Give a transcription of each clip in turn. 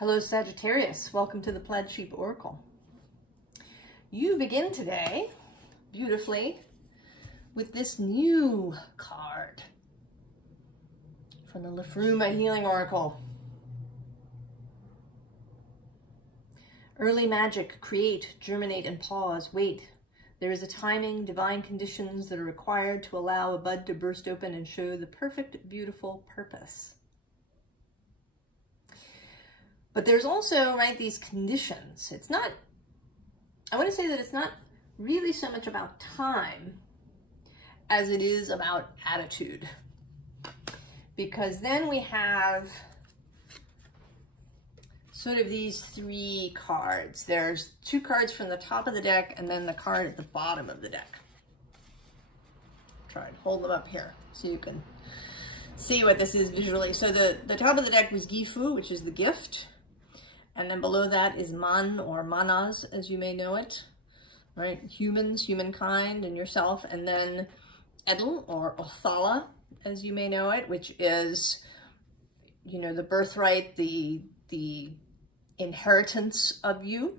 Hello Sagittarius, welcome to the Plaid Sheep Oracle. You begin today beautifully with this new card from the Liffruma Healing Oracle. Early magic, create, germinate, and pause. Wait. There is a timing, divine conditions that are required to allow a bud to burst open and show the perfect, beautiful purpose. But there's also, right, these conditions. It's not, I want to say that it's not really so much about time as it is about attitude. Because then we have sort of these three cards. There's two cards from the top of the deck and then the card at the bottom of the deck. Try and hold them up here so you can see what this is visually. So the top of the deck was Gifu, which is the gift. And then below that is Man, or Manas, as you may know it, right? Humans, humankind, and yourself. And then Edel, or Othala, as you may know it, which is, you know, the birthright, the inheritance of you.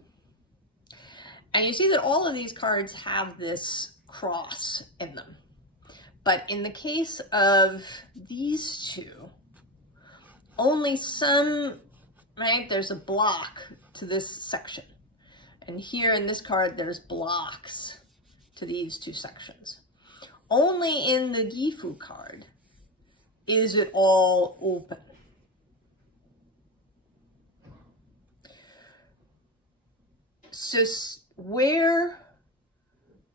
And you see that all of these cards have this cross in them. But in the case of these two, only some, right, there's a block to this section. And here in this card, there's blocks to these two sections. Only in the Gifu card is it all open. So where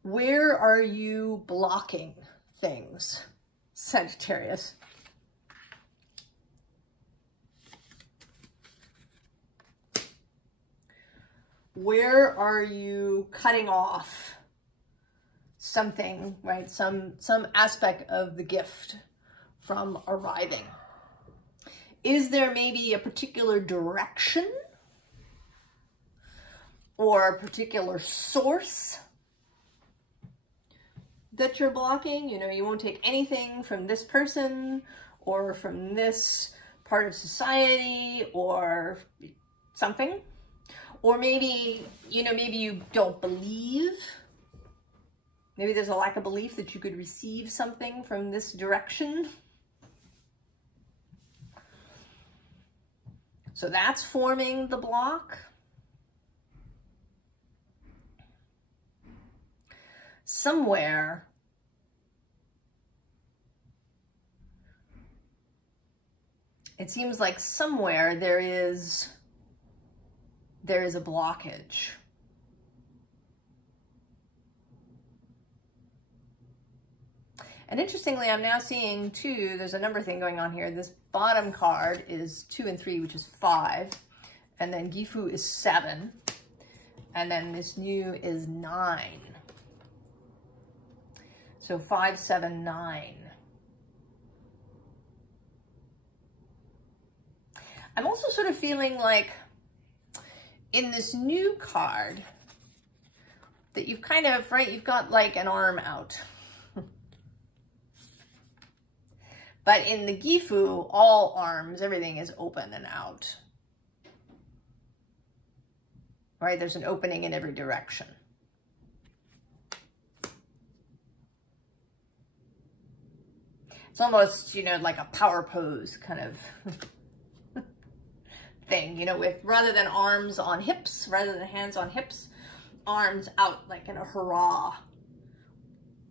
are you blocking things, Sagittarius? Where are you cutting off something, right? Some aspect of the gift from arriving? Is there maybe a particular direction or a particular source that you're blocking? You know, you won't take anything from this person or from this part of society or something. Or maybe, you know, maybe you don't believe. Maybe there's a lack of belief that you could receive something from this direction. So that's forming the block. Somewhere, it seems like somewhere there is a blockage. And interestingly, I'm now seeing too, there's a number thing going on here. This bottom card is 2 and 3, which is 5. And then Gifu is 7. And then this new is 9. So 5, 7, 9. I'm also sort of feeling like in this new card that you've kind of, right, you've got like an arm out. But in the Gifu, all arms, everything is open and out. Right, there's an opening in every direction. It's almost, you know, like a power pose kind of thing, you know, with rather than arms on hips, rather than hands on hips, arms out like in a hurrah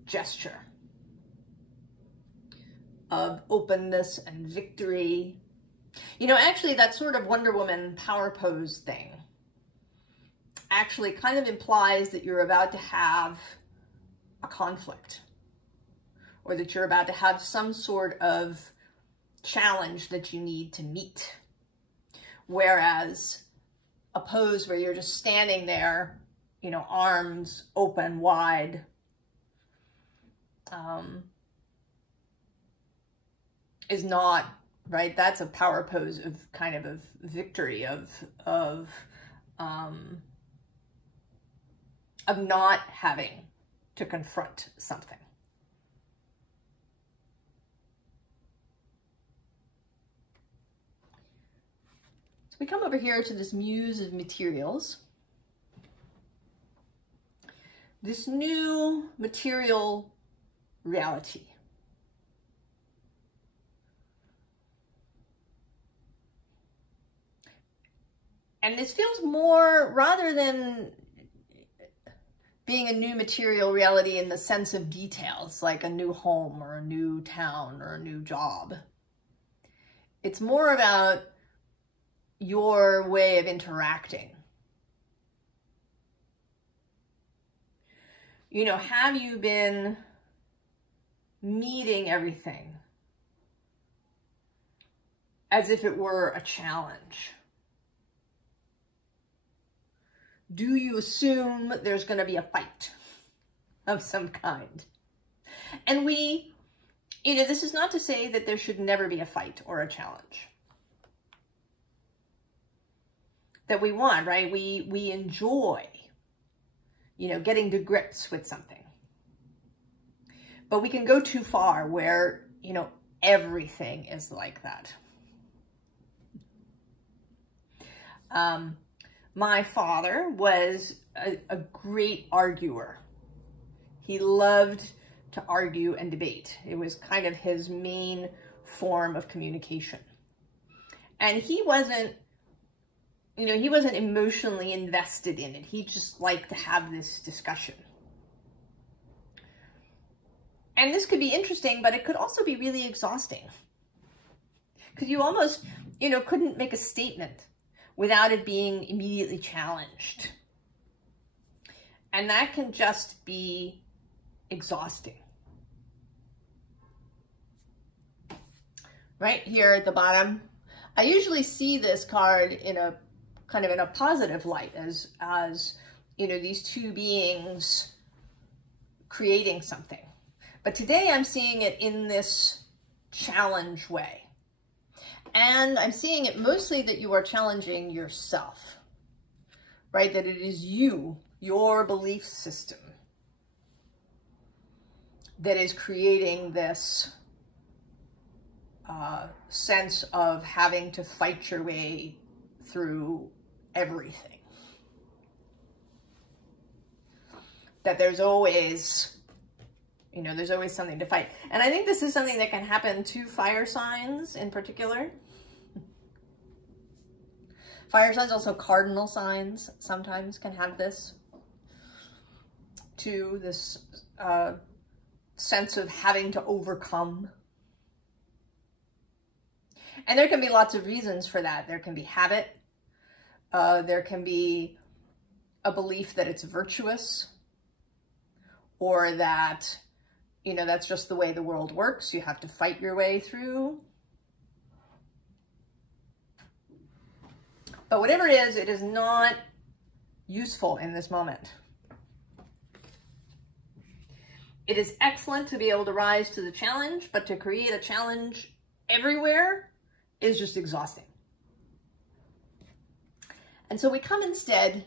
gesture of openness and victory. You know, actually that sort of Wonder Woman power pose thing actually kind of implies that you're about to have a conflict, or that you're about to have some sort of challenge that you need to meet. Whereas a pose where you're just standing there, you know, arms open wide, is not, right? That's a power pose of kind of victory, of not having to confront something. we come over here to this Muse of Materials. This new material reality. And this feels more, rather than being a new material reality in the sense of details, like a new home or a new town or a new job. It's more about your way of interacting. You know, have you been meeting everything as if it were a challenge? Do you assume there's going to be a fight of some kind? And we, you know, this is not to say that there should never be a fight or a challenge that we want, right? We enjoy, you know, getting to grips with something. But we can go too far where, you know, everything is like that. My father was a great arguer. He loved to argue and debate. It was kind of his main form of communication. And he wasn't, you know, he wasn't emotionally invested in it. He just liked to have this discussion. And this could be interesting, but it could also be really exhausting. Because you almost, you know, couldn't make a statement without it being immediately challenged. And that can just be exhausting. Right here at the bottom, I usually see this card in a kind of in a positive light as you know, these two beings creating something. But today I'm seeing it in this challenge way. And I'm seeing it mostly that you are challenging yourself, right? That it is you, your belief system, that is creating this sense of having to fight your way through everything. That there's always, you know, there's always something to fight. And I think this is something that can happen to fire signs in particular. Fire signs, also cardinal signs, sometimes can have this too, this sense of having to overcome. And there can be lots of reasons for that. There can be habit. There can be a belief that it's virtuous, or that, you know, that's just the way the world works. You have to fight your way through. But whatever it is not useful in this moment. It is excellent to be able to rise to the challenge, but to create a challenge everywhere is just exhausting. And so we come instead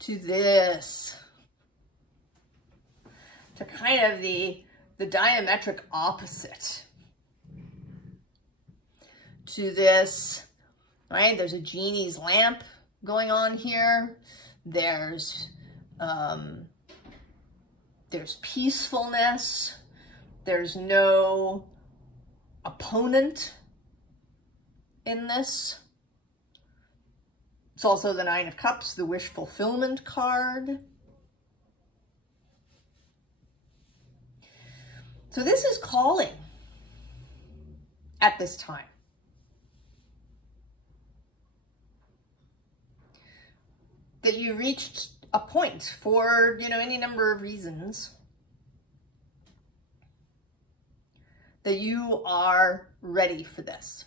to this, to kind of the diametric opposite to this, right? There's a genie's lamp going on here. There's peacefulness. There's no opponent in this. It's also the Nine of Cups, the wish fulfillment card. So this is calling at this time. That you reached a point for, you know, any number of reasons that you are ready for this.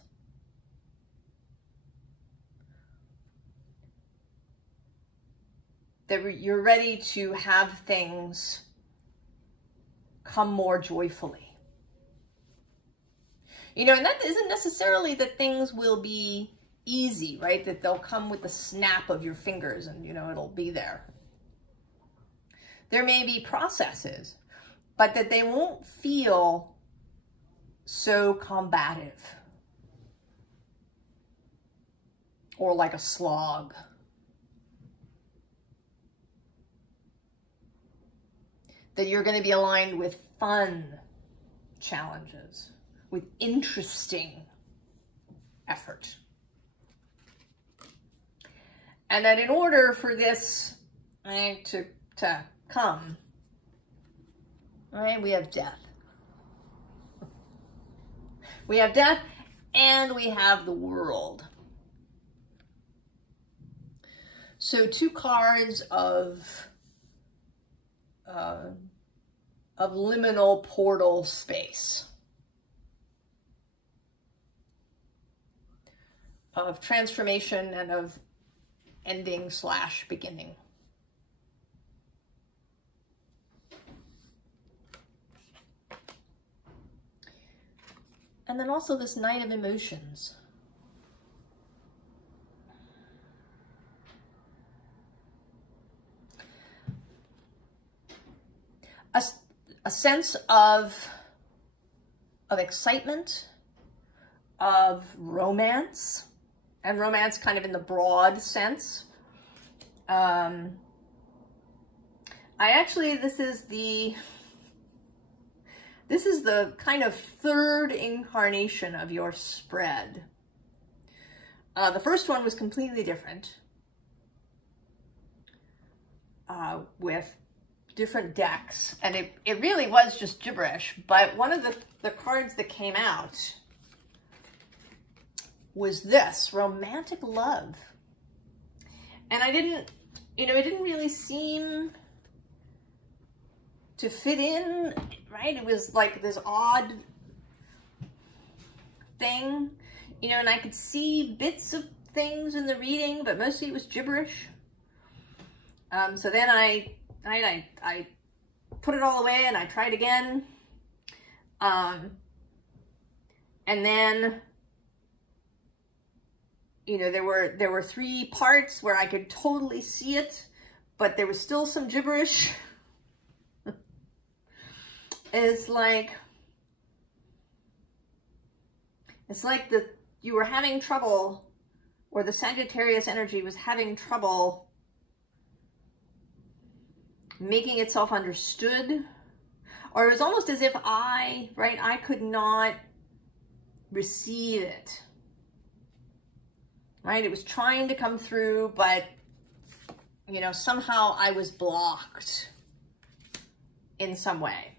That you're ready to have things come more joyfully. You know, and that isn't necessarily that things will be easy, right? That they'll come with the snap of your fingers and, you know, it'll be there. There may be processes, but that they won't feel so combative or like a slog. That you're going to be aligned with fun challenges, with interesting effort. And that in order for this to come, right, we have death. We have death and we have the world. So two cards of liminal portal space, of transformation and of ending / beginning. And then also this Knight of Emotions. A sense of excitement, of romance, and romance kind of in the broad sense. This is the kind of third incarnation of your spread. The first one was completely different, with different decks, and it really was just gibberish, but one of the cards that came out was this, Romantic Love. And it didn't really seem to fit in, right? It was like this odd thing, and I could see bits of things in the reading, but mostly it was gibberish. So then I put it all away and I tried again. And then, there were 3 parts where I could totally see it, but there was still some gibberish. It's like you were having trouble, or the Sagittarius energy was having trouble making itself understood, or it was almost as if I could not receive it, right? It was trying to come through, but, somehow I was blocked in some way.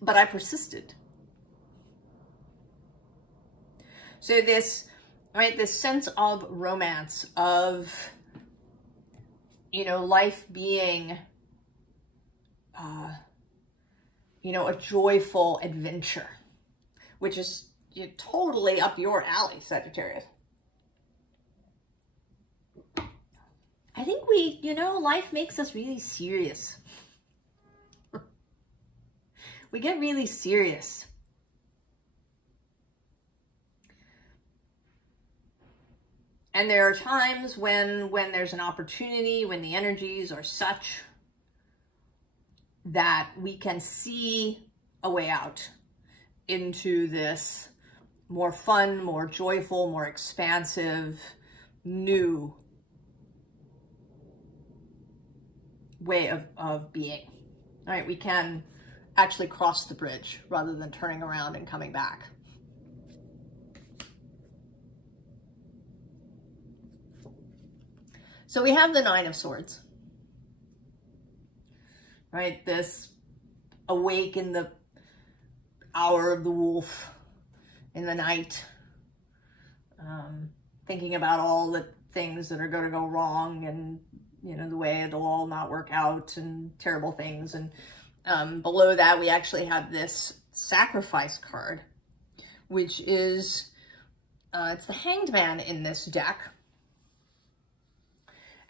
But I persisted. So this sense of romance, of, life being, a joyful adventure, which is totally up your alley, Sagittarius. I think life makes us really serious. We get really serious. And there are times when there's an opportunity, when the energies are such that we can see a way out into this more fun, more joyful, more expansive, new way of being. All right, we can actually cross the bridge rather than turning around and coming back. So we have the 9 of Swords, right? This awake in the hour of the wolf in the night, thinking about all the things that are going to go wrong, and the way it'll all not work out, and terrible things. And below that, we actually have this Sacrifice card, which is, it's the Hanged Man in this deck.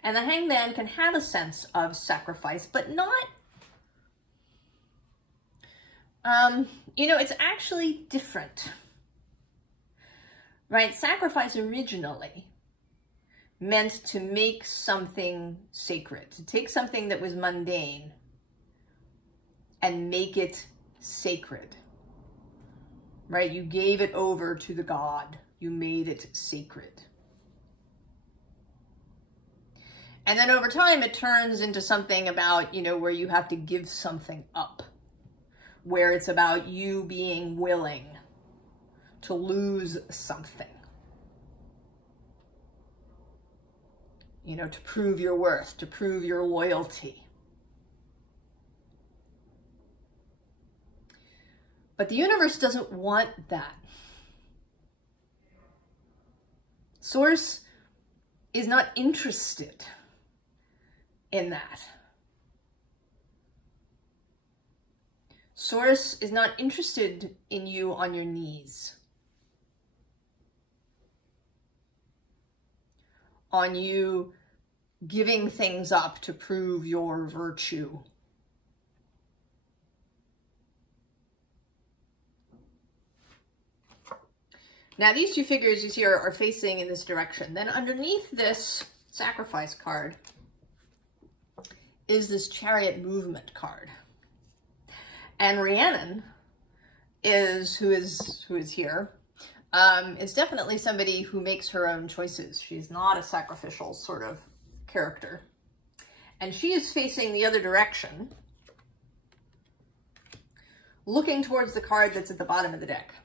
And the Hanged Man can have a sense of sacrifice, but not, it's actually different, right? Sacrifice originally meant to make something sacred, to take something that was mundane and make it sacred, right? You gave it over to the god You made it sacred. And then over time, it turns into something about, you know, where you have to give something up, where it's about you being willing to lose something, you know, to prove your worth, to prove your loyalty. But the universe doesn't want that. Source is not interested in that. Source is not interested in you on your knees, on you giving things up to prove your virtue. Now these two figures you see are facing in this direction. Then underneath this sacrifice card is this chariot movement card. And Rhiannon who is here, is definitely somebody who makes her own choices. She's not a sacrificial sort of character. And she is facing the other direction, looking towards the card that's at the bottom of the deck.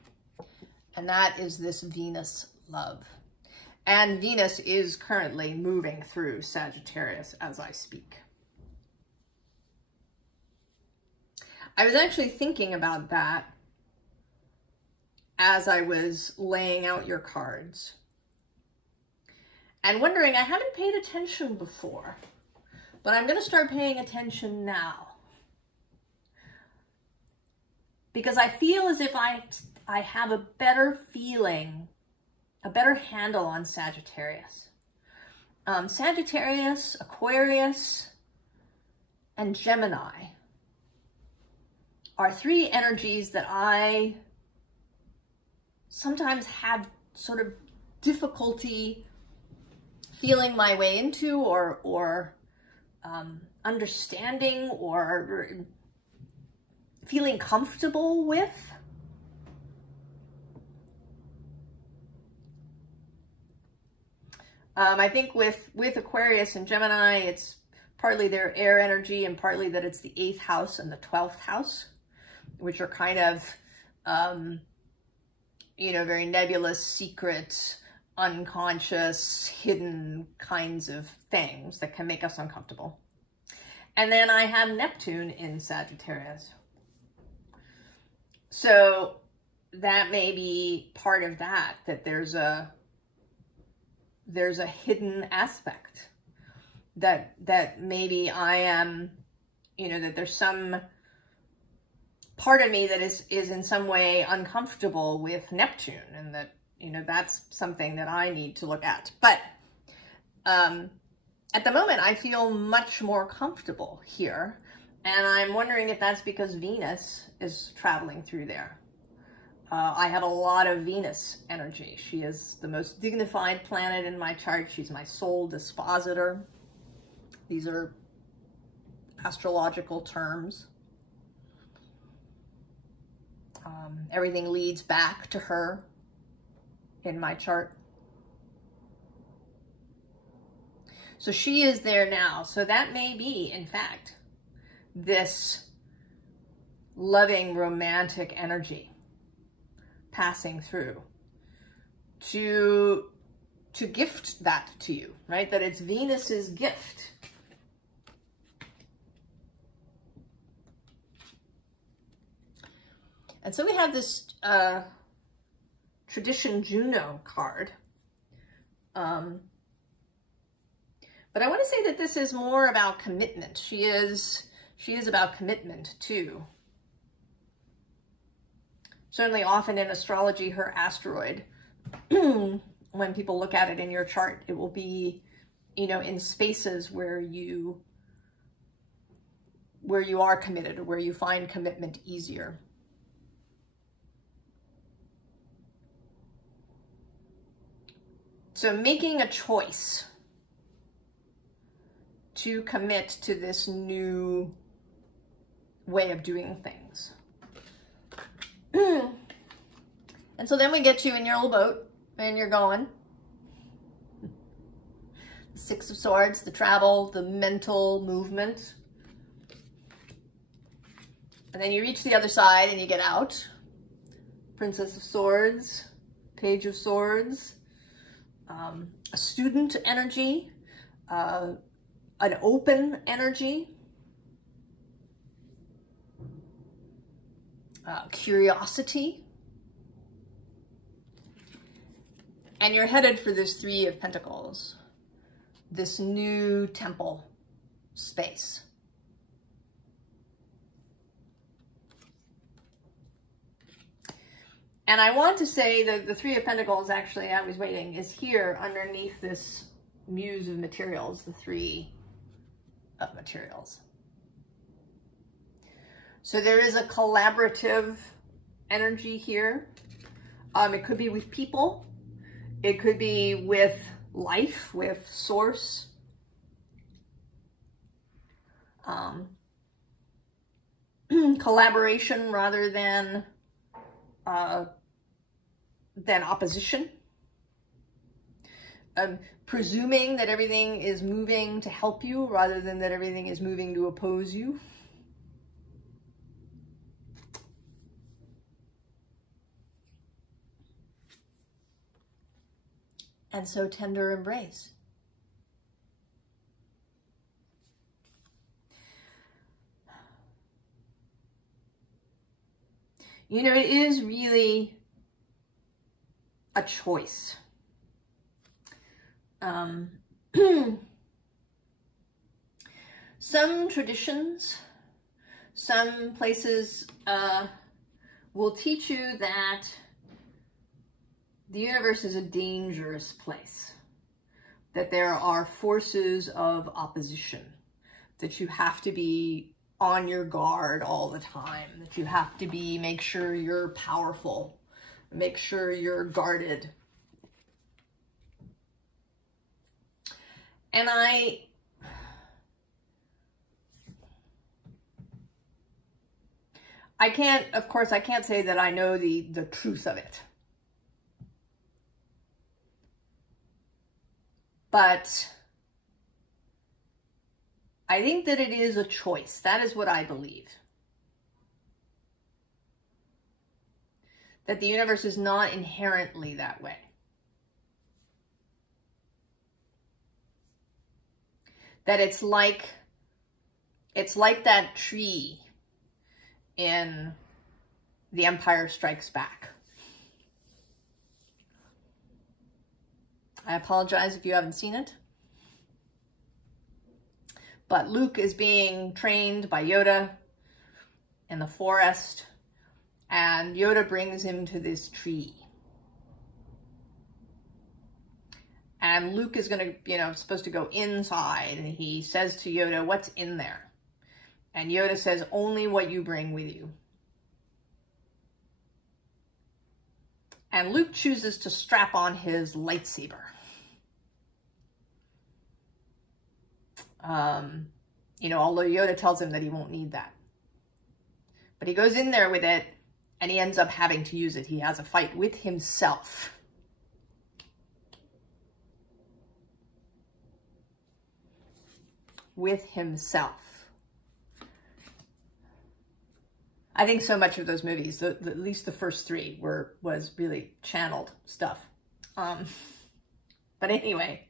And that is this Venus love. And Venus is currently moving through Sagittarius as I speak. I was actually thinking about that as I was laying out your cards and wondering, I haven't paid attention before, but I'm going to start paying attention now, because I feel as if I have a better feeling, a better handle on Sagittarius. Sagittarius, Aquarius, and Gemini are three energies that I sometimes have sort of difficulty feeling my way into or understanding or feeling comfortable with. I think with Aquarius and Gemini, it's partly their air energy and partly that it's the 8th house and the 12th house, which are kind of, you know, very nebulous, secret, unconscious, hidden kinds of things that can make us uncomfortable. And then I have Neptune in Sagittarius. So that may be part of that there's a hidden aspect that maybe I am, you know, that there's some part of me that is in some way uncomfortable with Neptune, and that, you know, that's something that I need to look at. But at the moment, I feel much more comfortable here, and I'm wondering if that's because Venus is traveling through there. I have a lot of Venus energy. She is the most dignified planet in my chart. She's my sole dispositor. These are astrological terms. Everything leads back to her in my chart. So she is there now. So that may be, in fact, this loving, romantic energy passing through to gift that to you, right? That it's Venus's gift. And so we have this Tradition Juno card. But I want to say that this is more about commitment. She is about commitment too. Certainly often in astrology, her asteroid, when people look at it in your chart, it will be, you know, in spaces where you are committed or where you find commitment easier. So making a choice to commit to this new way of doing things. And so then we get you in your little boat and you're going. The Six of Swords, the travel, the mental movement. And then you reach the other side and you get out. Princess of Swords, Page of Swords, a student energy, an open energy, curiosity. And you're headed for this Three of Pentacles, this new temple space. And I want to say that the Three of Pentacles, actually, I was waiting, is here underneath this Muse of Materials, the Three of Materials. So there is a collaborative energy here. It could be with people. It could be with life, with source. Collaboration rather than opposition. Presuming that everything is moving to help you rather than that everything is moving to oppose you. And so tender embrace. You know, it is really a choice. Some traditions, some places will teach you that the universe is a dangerous place, that there are forces of opposition, that you have to be on your guard all the time, that you have to make sure you're powerful, make sure you're guarded. And I can't, of course, I can't say that I know the truth of it. But I think that it is a choice. That is what I believe. That the universe is not inherently that way. That it's like that tree in The Empire Strikes Back. I apologize if you haven't seen it. But Luke is being trained by Yoda in the forest, and Yoda brings him to this tree. And Luke is going to, supposed to go inside, and he says to Yoda, "What's in there?" And Yoda says, "Only what you bring with you." And Luke chooses to strap on his lightsaber. Although Yoda tells him that he won't need that. But he goes in there with it, and he ends up having to use it. He has a fight with himself. With himself. I think so much of those movies, at least the first three, was really channeled stuff. But anyway,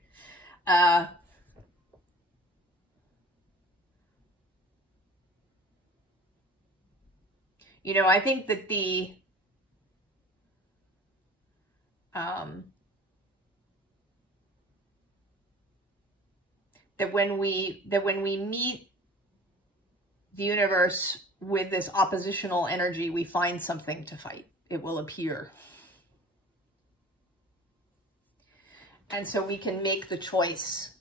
I think that that when we meet the universe with this oppositional energy, we find something to fight. It will appear. And so we can make the choice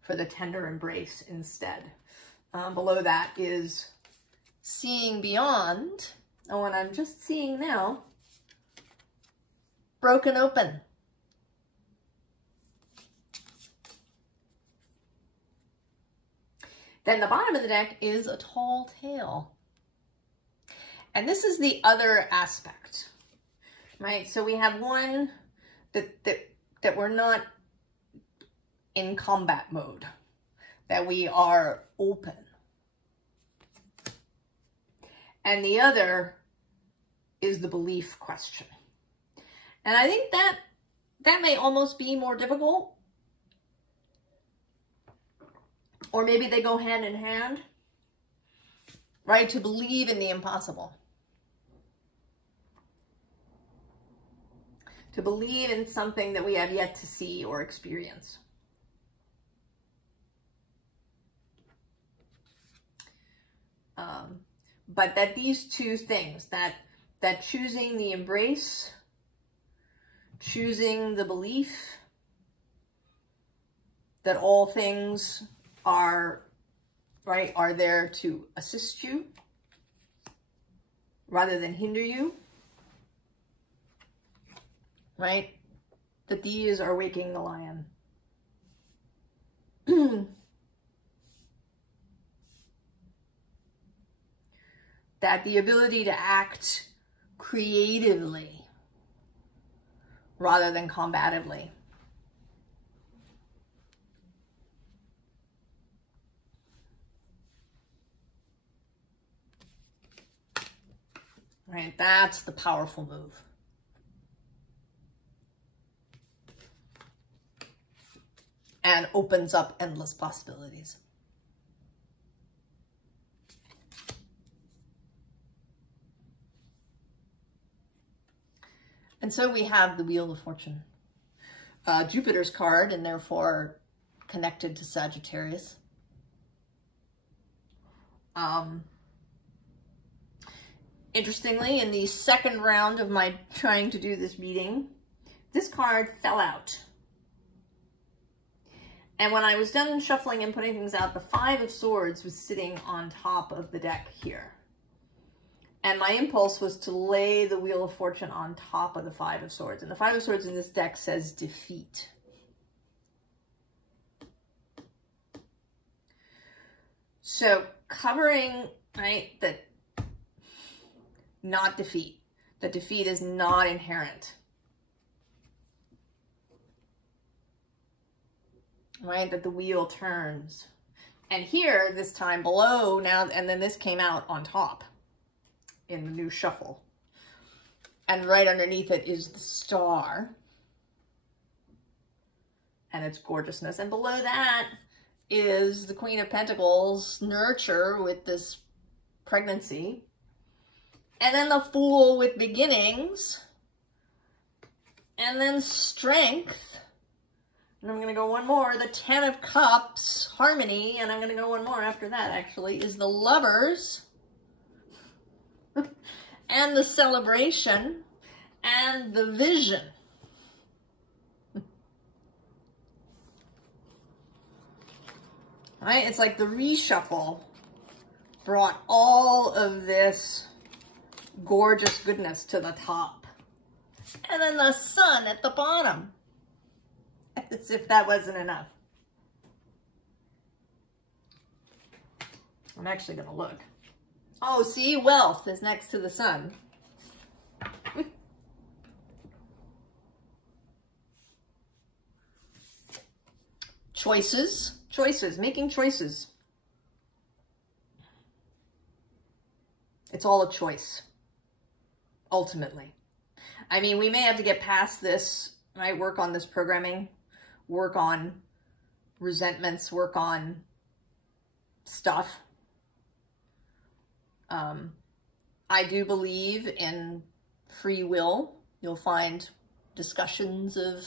for the tender embrace instead. Below that is seeing beyond. Oh, and I'm just seeing now, broken open. Then the bottom of the deck is a tall tale. And this is the other aspect, right? So we have one that we're not in combat mode, that we are open. And the other is the belief question. And I think that may almost be more difficult. Or maybe they go hand in hand, right? To believe in the impossible. To believe in something that we have yet to see or experience. But that these two things, that choosing the embrace, choosing the belief that all things are, right, are there to assist you rather than hinder you, right? That these are waking the lion. That the ability to act creatively rather than combatively. Right, that's the powerful move. And opens up endless possibilities. And so we have the Wheel of Fortune, Jupiter's card, and therefore connected to Sagittarius. Interestingly, in the second round of my trying to do this reading, this card fell out. And when I was done shuffling and putting things out, the Five of Swords was sitting on top of the deck here. And my impulse was to lay the Wheel of Fortune on top of the Five of Swords. And the Five of Swords in this deck says defeat. So covering, right, that not defeat. That defeat is not inherent. Right, that the wheel turns. And here, this time below now, and then this came out on top in the new shuffle. And right underneath it is the star and its gorgeousness. And below that is the Queen of Pentacles, nurture with this pregnancy. And then the Fool with beginnings. And then strength. And I'm going to go one more. The Ten of Cups, harmony. And I'm going to go one more after that, actually, is the Lovers. And the celebration. And the vision. Right? It's like the reshuffle brought all of this gorgeous goodness to the top. And then the Sun at the bottom. As if that wasn't enough. I'm actually going to look. Oh, see, wealth is next to the Sun. Choices, making choices. It's all a choice, ultimately. I mean, we may have to get past this, right? Work on this programming, work on resentments, work on stuff. I do believe in free will. You'll find discussions of,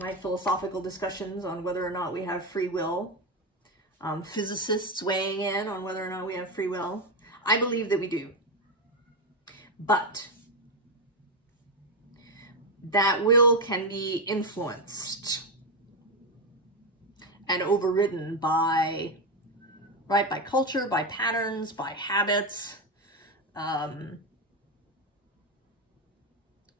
right, philosophical discussions on whether or not we have free will. Physicists weighing in on whether or not we have free will. I believe that we do. But that will can be influenced and overridden by, right, by culture, by patterns, by habits,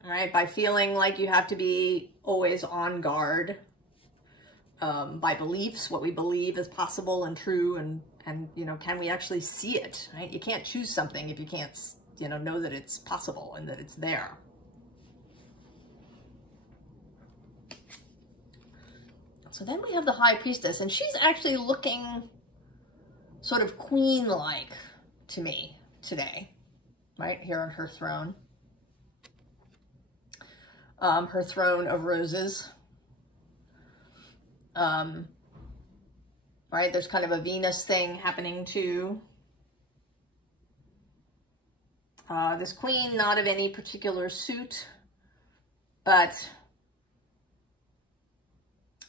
right, by feeling like you have to be always on guard, by beliefs, what we believe is possible and true, and you know, can we actually see it, right? You can't choose something if you can't, you know that it's possible and that it's there. So then we have the High Priestess, and she's actually looking sort of queen-like to me today, right here on her throne. Her throne of roses. Right, there's kind of a Venus thing happening too. This queen, not of any particular suit, but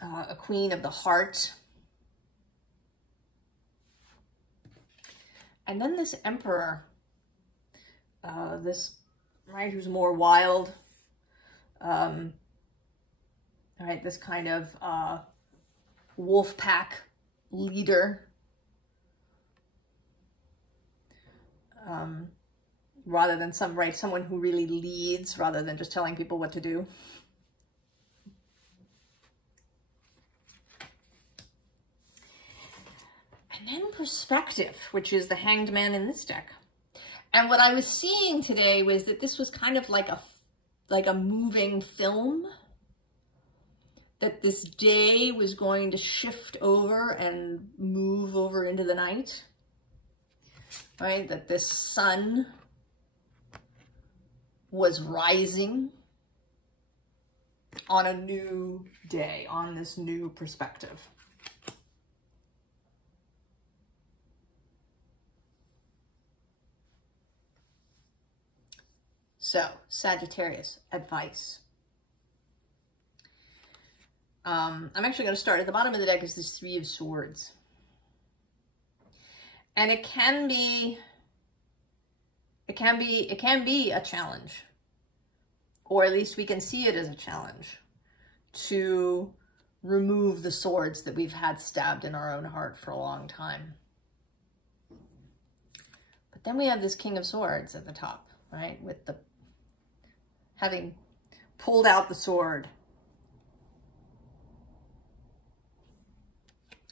a queen of the heart. And then this emperor, right, who's more wild, right, this kind of wolf pack leader, rather than someone who really leads rather than just telling people what to do. And then perspective, which is the Hanged Man in this deck. And what I was seeing today was that this was kind of like a moving film, that this day was going to shift over and move over into the night, right? That this sun was rising on a new day, on this new perspective. So, Sagittarius, advice. I'm actually going to start at the bottom of the deck is this Three of Swords. And it can be a challenge, or at least we can see it as a challenge, to remove the swords that we've had stabbed in our own heart for a long time. But then we have this King of Swords at the top, right? With the having pulled out the sword,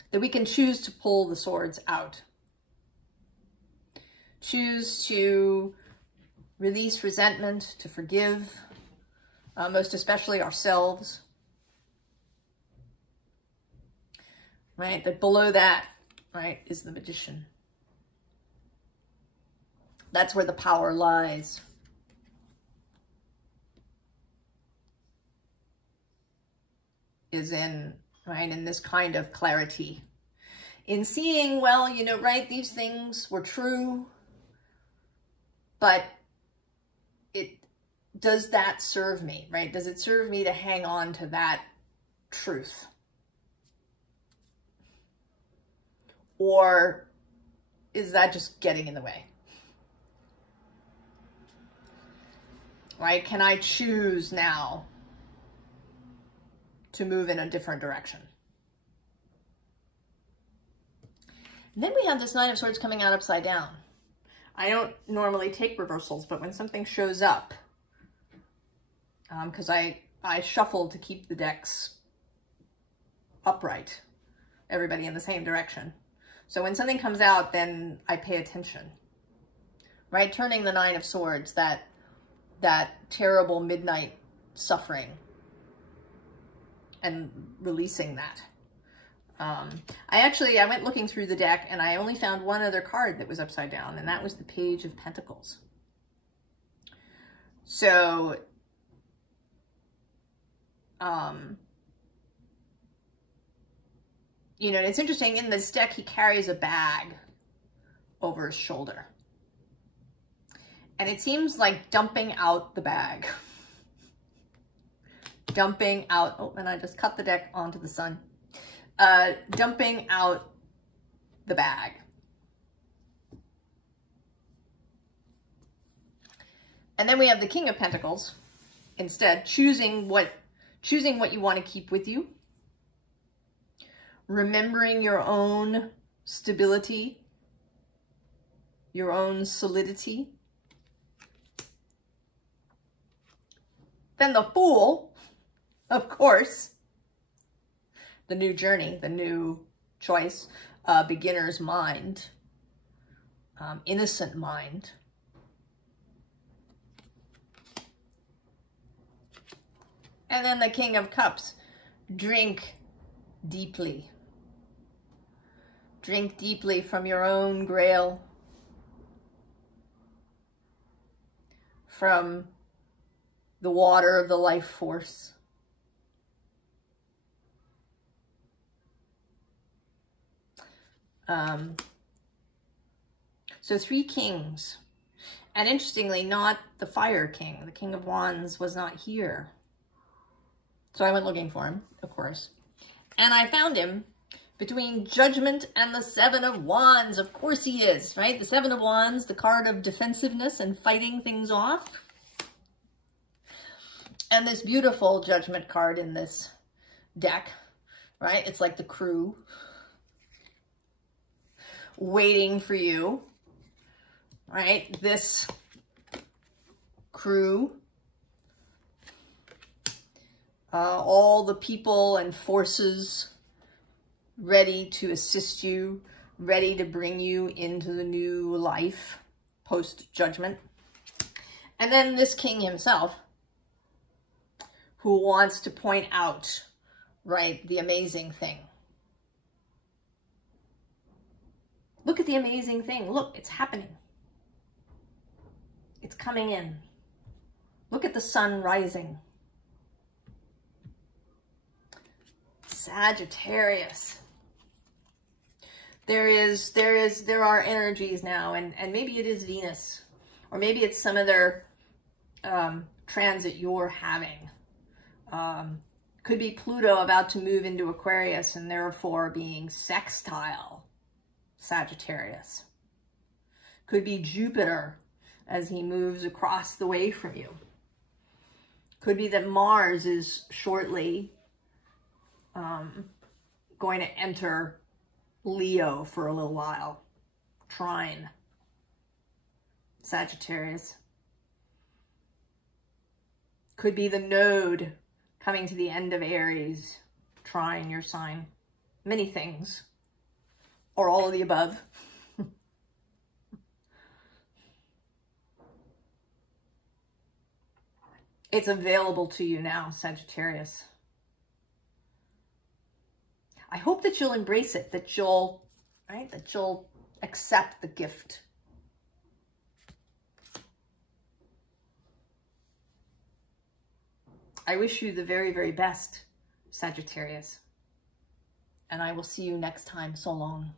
that we can choose to pull the swords out. Choose to release resentment, to forgive, most especially ourselves. Right? That below that, right, is the Magician. That's where the power lies. Is in, right, in this kind of clarity. In seeing, well, you know, right, these things were true, but does that serve me, right? Does it serve me to hang on to that truth? Or is that just getting in the way? Right? Can I choose now to move in a different direction? And then we have this Nine of Swords coming out upside down. I don't normally take reversals, but when something shows up, because I shuffle to keep the decks upright, everybody in the same direction. So when something comes out, then I pay attention, right? Turning the Nine of Swords, that terrible midnight suffering, and releasing that. I went looking through the deck and I only found one other card that was upside down, and that was the Page of Pentacles. So, you know, it's interesting, in this deck, he carries a bag over his shoulder. And it seems like dumping out the bag. Dumping out, oh, and I just cut the deck onto the sun. Dumping out the bag. And then we have the King of Pentacles instead, choosing what you want to keep with you. Remembering your own stability, your own solidity. Then the Fool, of course, the new journey, the new choice, beginner's mind, innocent mind. And then the King of Cups, drink deeply. Drink deeply from your own grail, from the water of the life force. So 3 kings. And interestingly, not the Fire King. The King of Wands was not here. So I went looking for him, of course. And I found him between Judgment and the 7 of Wands. Of course he is, right? The 7 of Wands, the card of defensiveness and fighting things off. And this beautiful Judgment card in this deck, right? It's like the crew waiting for you, right? This crew, all the people and forces ready to assist you, ready to bring you into the new life post-Judgment. And then this king himself, who wants to point out, right, the amazing thing. Look at the amazing thing. Look, it's happening. It's coming in. Look at the sun rising. Sagittarius. There are energies now, and maybe it is Venus, or maybe it's some other transit you're having. Could be Pluto about to move into Aquarius and therefore being sextile Sagittarius. Could be Jupiter as he moves across the way from you. Could be that Mars is shortly going to enter Leo for a little while. Trine Sagittarius. Could be the node coming to the end of Aries, trine your sign. Many things, or all of the above. It's available to you now, Sagittarius. I hope that you'll embrace it, that you'll accept the gift. I wish you the very, very best, Sagittarius. And I will see you next time. So long.